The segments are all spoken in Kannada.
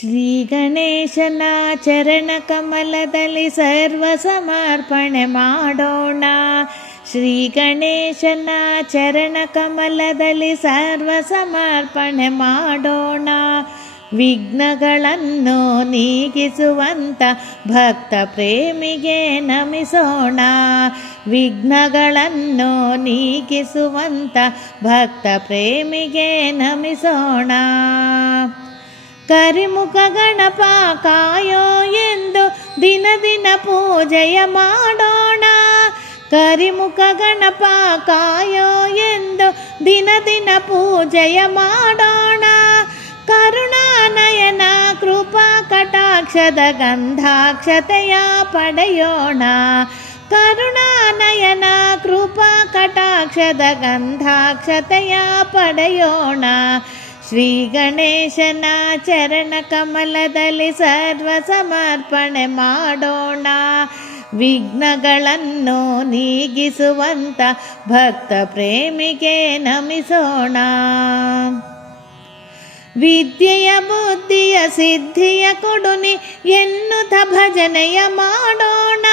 ಶ್ರೀ ಗಣೇಶನ ಚರಣ ಕಮಲದಲ್ಲಿ ಸರ್ವ ಸಮರ್ಪಣೆ ಮಾಡೋಣ. ಶ್ರೀ ಗಣೇಶನ ಚರಣ ಕಮಲದಲ್ಲಿ ಸರ್ವ ಸಮರ್ಪಣೆ ಮಾಡೋಣ. ವಿಘ್ನಗಳನ್ನು ನೀಗಿಸುವಂತ ಭಕ್ತ ಪ್ರೇಮಿಗೆ ನಮಿಸೋಣ. ವಿಘ್ನಗಳನ್ನು ನೀಗಿಸುವಂತ ಭಕ್ತ ಪ್ರೇಮಿಗೆ ನಮಿಸೋಣ. ಕರಿಮುಖ ಗಣಪ ಕಾಯೋ ಎಂದು ದಿನ ದಿನ ಪೂಜೆಯ ಮಾಡೋಣ. ಕರಿಮುಖ ಗಣಪ ಕಾಯೋ ಎಂದು ದಿನ ದಿನ ಪೂಜೆಯ ಮಾಡೋಣ. ಕರುಣಾನಯನ ಕೃಪಾ ಕಟಾಕ್ಷದ ಗಂಧಾಕ್ಷತೆಯ ಪಡೆಯೋಣ. ಕರುಣಾನಯನ ಕೃಪಾ ಕಟಾಕ್ಷದ ಗಂಧಾಕ್ಷತೆಯ ಪಡೆಯೋಣ. ಶ್ರೀ ಗಣೇಶನ ಚರಣ ಕಮಲದಲ್ಲಿ ಸರ್ವ ಸಮರ್ಪಣೆ ಮಾಡೋಣ. ವಿಘ್ನಗಳನ್ನು ನೀಗಿಸುವಂತ ಭಕ್ತ ಪ್ರೇಮಿಗೆ ನಮಿಸೋಣ. ವಿದ್ಯೆಯ ಬುದ್ಧಿಯ ಸಿದ್ಧಿಯ ಕೊಡುನಿ ಎನ್ನುತ್ತ ಭಜನೆಯ ಮಾಡೋಣ.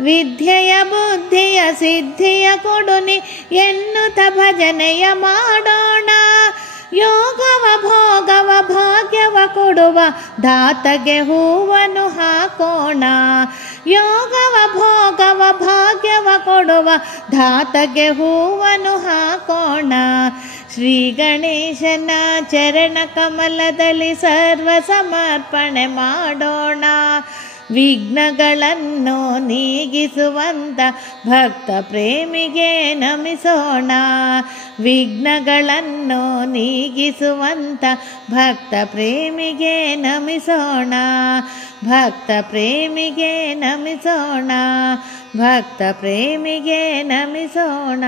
ವಿದ್ಯೆಯ ಬುದ್ಧಿಯ ಸಿದ್ಧಿಯ ಕೊಡುನಿ ಎನ್ನುತ್ತ ಭಜನೆಯ ಮಾಡೋಣ. ಯೋಗವ ಭೋಗವ ಭಾಗ್ಯವ ಕೊಡುವ ದಾತಗೆ ಹೂವನ್ನು ಹಾಕೋಣ. ಯೋಗವ ಭೋಗವ ಭಾಗ್ಯವ ಕೊಡುವ ದಾತಗೆ ಹೂವನ್ನು ಹಾಕೋಣ. ಶ್ರೀ ಗಣೇಶನ ಚರಣ ಕಮಲದಲ್ಲಿ ಸರ್ವ ಸಮರ್ಪಣೆ ಮಾಡೋಣ. ವಿಘ್ನಗಳನ್ನು ನೀಗಿಸುವಂತ ಭಕ್ತ ಪ್ರೇಮಿಗೆ ನಮಿಸೋಣ. ವಿಘ್ನಗಳನ್ನು ನೀಗಿಸುವಂತ ಭಕ್ತ ಪ್ರೇಮಿಗೆ ನಮಿಸೋಣ. ಭಕ್ತ ಪ್ರೇಮಿಗೆ ನಮಿಸೋಣ. ಭಕ್ತ ಪ್ರೇಮಿಗೆ ನಮಿಸೋಣ.